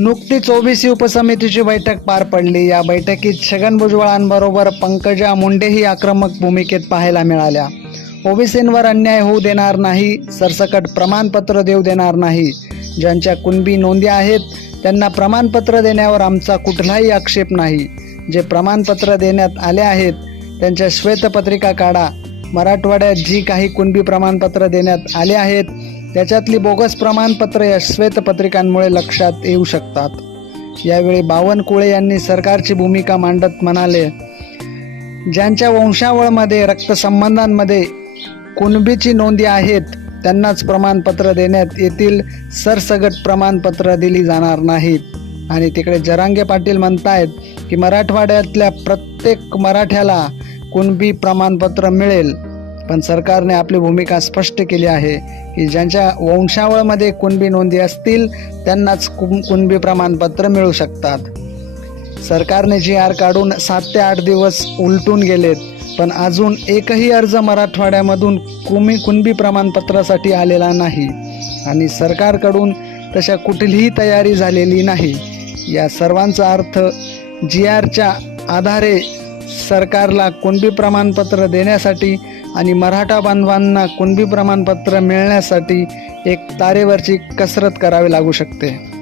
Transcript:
नुकतीच ओबीसी उपसमितीची बैठक पार पडली। या बैठकीत छगन भुजबळांबरोबर पंकजा मुंडेही आक्रमक भूमिकेत पाहायला मिळाल्या। ओबीसींवर अन्याय होऊ देणार नाही, सरसकट प्रमाणपत्र देऊ देणार नाही, ज्यांच्या कुणबी नोंदी आहेत त्यांना प्रमाणपत्र देण्यावर आमचा कुठलाही आक्षेप नाही, जे प्रमाणपत्र देण्यात आले आहेत त्यांच्या श्वेतपत्रिका काढा। मराठवाड्यात जी काही कुणबी प्रमाणपत्र देण्यात आले आहेत त्याच्यातली बोगस प्रमाणपत्र या श्वेतपत्रिकांमुळे लक्षात येऊ शकतात। यावेळी बावनकुळे यांनी सरकारची भूमिका मांडत म्हणाले, ज्यांच्या वंशावळमध्ये रक्तसंबंधांमध्ये कुणबीची नोंदी आहेत त्यांनाच प्रमाणपत्र देण्यात येतील, सरसगट प्रमाणपत्र दिली जाणार नाहीत। आणि तिकडे जरांगे पाटील म्हणतायत की मराठवाड्यातल्या प्रत्येक मराठ्याला कुणबी प्रमाणपत्र मिळेल, पण सरकारने आपली भूमिका स्पष्ट केली आहे की ज्यांच्या वंशावळमध्ये कुणबी नोंदी असतील त्यांनाच कुणबी प्रमाणपत्र मिळू शकतात। सरकारने GR काढून 7 ते 8 दिवस उलटून गेलेत, पण अजून एकही अर्ज मराठवाड्यामधून कुणबी प्रमाणपत्रासाठी आलेला नाही आणि सरकारकडून तशा कुठलीही तयारी झालेली नाही। या सर्वांचा अर्थ GRच्या आधारे सरकारला कुणबी प्रमाणपत्र देण्यासाठी आणि मराठा बांधवांना कुणबी प्रमाणपत्र मिळण्यासाठी एक तारेवरची कसरत करावी लागू शकते।